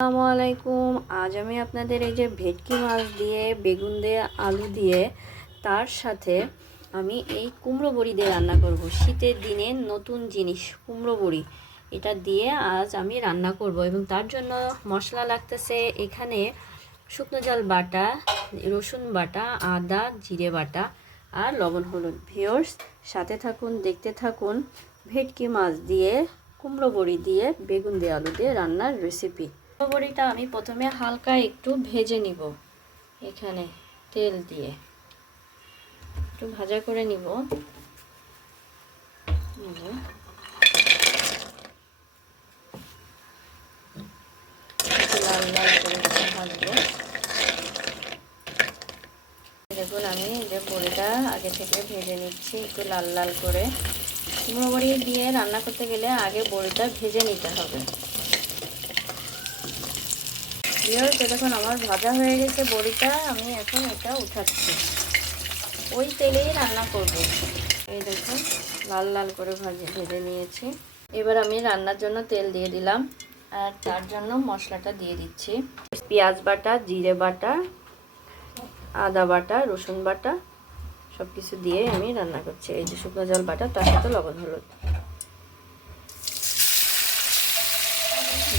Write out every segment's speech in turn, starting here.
আসসালামু আলাইকুম। আজ আমি আপনাদের এই যে ভেটকি মাছ দিয়ে বেগুন দিয়ে আলু দিয়ে তার সাথে আমি এই কুমড়ো বড়ি দিয়ে রান্না করব। শীতের দিনে নতুন জিনিস কুমড়ো বড়ি, এটা দিয়ে আজ আমি রান্না করব এবং তার জন্য মশলা লাগতেছে এখানে শুকনো ঝাল বাটা, রসুন বাটা, আদা জিরে বাটা আর লবণ হলুদ। ভিউয়ার্স সাথে থাকুন, দেখতে থাকুন ভেটকি মাছ দিয়ে কুমড়ো বড়ি দিয়ে বেগুন দিয়ে আলু দিয়ে রান্নার রেসিপি। বড়িটা আমি প্রথমে হালকা একটু ভেজে নিব, এখানে তেল দিয়ে একটু ভাজা করে নিব। লাল লাল করে ভাজবো। দেখুন আমি যে বড়িটা আগে থেকে ভেজে নিচ্ছি একটু লাল লাল করে। কুমড়ো বড়ি দিয়ে রান্না করতে গেলে আগে বড়িটা ভেজে নিতে হবে। দেখুন আমার ভাজা হয়ে গেছে বড়িটা, আমি এখন এটা উঠাচ্ছি। ওই তেলেই রান্না করব। এই দেখুন লাল লাল করে ভেজে নিয়েছি। এবার আমি রান্নার জন্য তেল দিয়ে দিলাম আর তার জন্য মশলাটা দিয়ে দিচ্ছি। পেঁয়াজ বাটা, জিরে বাটা, আদা বাটা, রসুন বাটা সব কিছু দিয়ে আমি রান্না করছি। এই যে শুকনো জল বাটা, তার সাথে লবণ হলুদ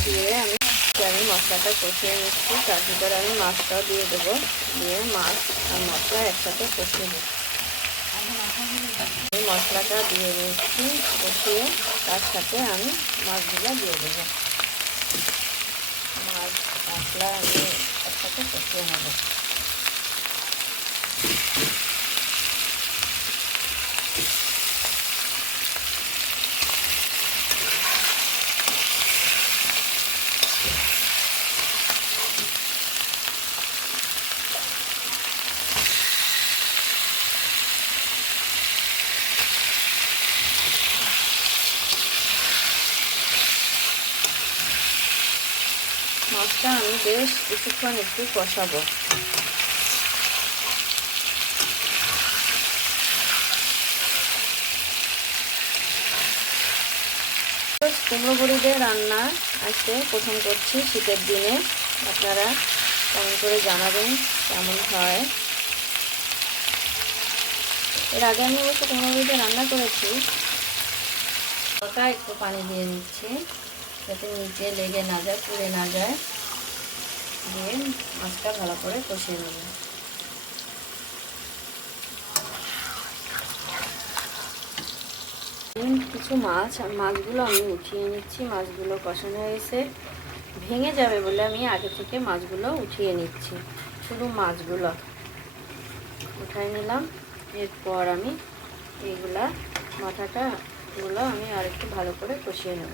দিয়ে আমি মশলাটা কষিয়ে নিচ্ছি। তার ভিতরে আমি মাছটাও দিয়ে দেবো, দিয়ে মাছ আর মশলা একসাথে কষিয়ে নিচ্ছি। এই মশলাটা দিয়ে নিচ্ছি কষিয়ে, তার সাথে আমি মাছগুলো দিয়ে দেবো। মাছ মশলা আমি একসাথে কষিয়ে নেব। মাছটা আমি বেশ কিছুক্ষণ একটু কষাবো। কুমড়ো বড়ি দিয়ে রান্না আজকে প্রথম করছি শীতের দিনে। আপনারা কমেন্ট করে জানাবেন কেমন হয়। এর আগে আমি অবশ্য কুমড়ো বড়ি দিয়ে রান্না করেছি। হালকা একটু পানি দিয়ে নিচ্ছি যাতে নিচে লেগে না যায়, পুড়ে না যায়। দিয়ে মাছটা ভালো করে কষিয়ে নেব। কিছু মাছগুলো আমি উঠিয়ে নিচ্ছি। মাছগুলো কষানো হয়ে গেছে, ভেঙে যাবে বলে আমি আগে থেকে মাছগুলো উঠিয়ে নিচ্ছি। শুধু মাছগুলো উঠাই নিলাম। এরপর আমি মাথাগুলো আমি আরেকটু ভালো করে কষিয়ে নেব,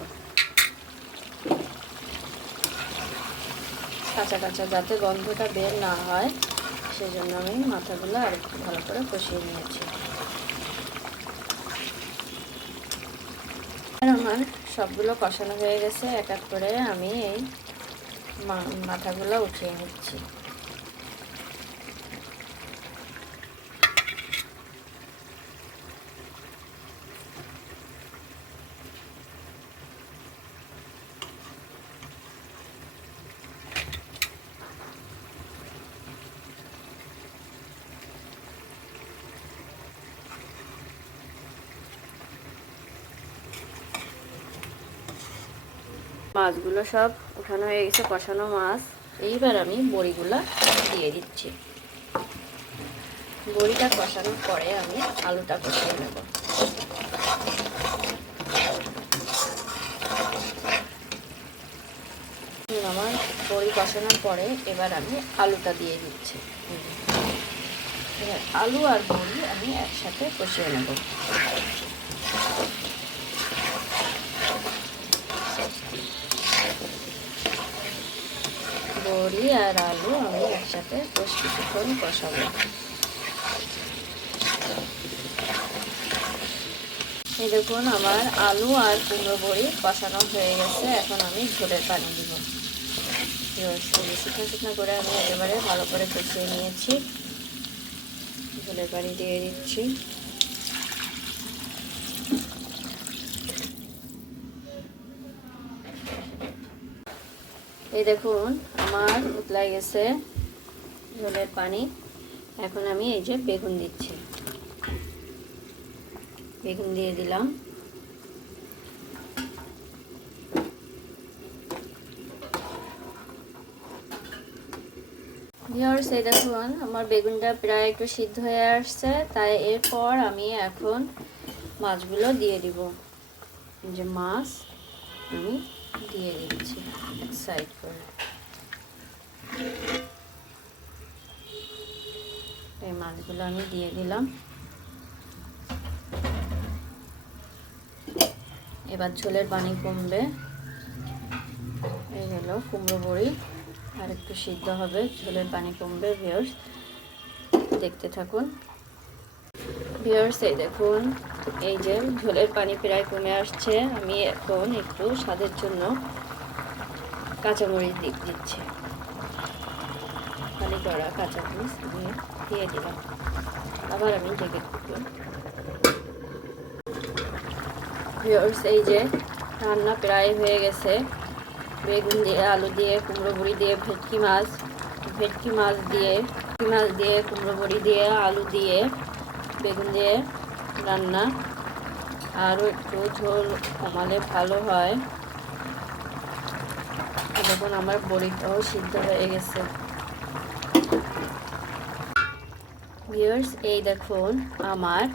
কাঁচা কাঁচা যাতে গন্ধটা বের না হয়, সেজন্য আমি মাথাগুলো আরেকটু ভালো করে কষিয়ে নিয়েছি। আমার সবগুলো কষানো হয়ে গেছে, এক এক করে আমি এই মাথাগুলো উঠিয়ে নিচ্ছি। মাছগুলো সব উঠানো হয়ে গেছে, কষানো মাছ। এইবার আমি বড়িগুলো দিয়ে দিচ্ছি। বড়িটা কষানোর পরে আমি আলুটা কষিয়ে নেব। আমার বড়ি কষানোর পরে এবার আমি আলুটা দিয়ে দিচ্ছি। এবার আলু আর বড়ি আমি একসাথে কষিয়ে নেব। বড়ি আর আলু আমি একসাথে কিছুক্ষণ কষাবো। এই দেখুন আমার আলু আর কুমড়ো বড়ি কষানো হয়ে গেছে। এখন আমি ঝোলের পানি দিব। শুকনো শুকনো করে আমি একেবারে ভালো করে কষিয়ে নিয়েছি। ঝোলের পানি দিয়ে দিচ্ছি। এই দেখুন আমার উতলাই গেছে ঝোলের পানি। এখন আমি এই যে বেগুন দিচ্ছি, বেগুন দিয়ে দিলাম। ভিউয়ার্স এই দেখুন আমার বেগুনটা প্রায় একটু সিদ্ধ হয়ে আসছে, তাই এরপর আমি এখন মাছগুলো দিয়ে দিব। যে মাছ আমি দিয়ে দিচ্ছি এক সাইড করে। এই মাছগুলো আমি দিয়ে দিলাম। এবার ঝোলের পানি কমবে। এই হলো কুমড়ো বড়ি, আর একটু সিদ্ধ হবে, ঝোলের পানি কমবে। ভিউয়ার্স দেখতে থাকুন। ভিউয়ার্স এই দেখুন এই যে ঝোলের পানি প্রায় কমে আসছে। আমি এখন একটু স্বাদের জন্য কাঁচামরিচ দিচ্ছি, খালি করা কাঁচামরিচ দিয়ে দিলাম। আবার আমি ঢেকে দিলাম। ভিউয়ার্স এই যে রান্না প্রায় হয়ে গেছে। বেগুন দিয়ে, আলু দিয়ে, কুমড়ো বড়ি দিয়ে, ভেটকি মাছ দিয়ে কুমড়ো বড়ি দিয়ে, আলু দিয়ে, বেগুন দিয়ে রান্না। আরও একটু ঝোল কমালে ভালো হয়। দেখুন আমার বড়িটাও সিদ্ধ হয়ে গেছে। ভিউয়ার্স এই দেখুন আমার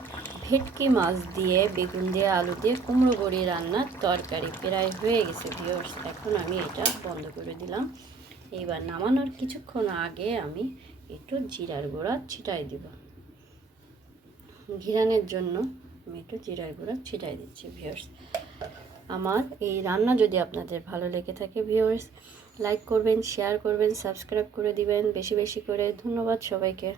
ভেটকি মাছ দিয়ে, বেগুন দিয়ে, আলু দিয়ে, কুমড়ো বড়ি রান্নার তরকারি প্রায় হয়ে গেছে। ভিউয়ার্স এখন আমি এটা বন্ধ করে দিলাম। এবার নামানোর কিছুক্ষণ আগে আমি একটু জিরার গুঁড়া ছিটাই দিব। ঘিরানোর জন্য আমি একটু জিরার গুঁড়া ছিটাই দিচ্ছি। ভিউয়ার্স আমার এই রান্না যদি আপনাদের ভালো লেগে থাকে ভিউয়ার্স লাইক করবেন, শেয়ার করবেন, সাবস্ক্রাইব করে দিবেন বেশি বেশি করে। ধন্যবাদ সবাইকে।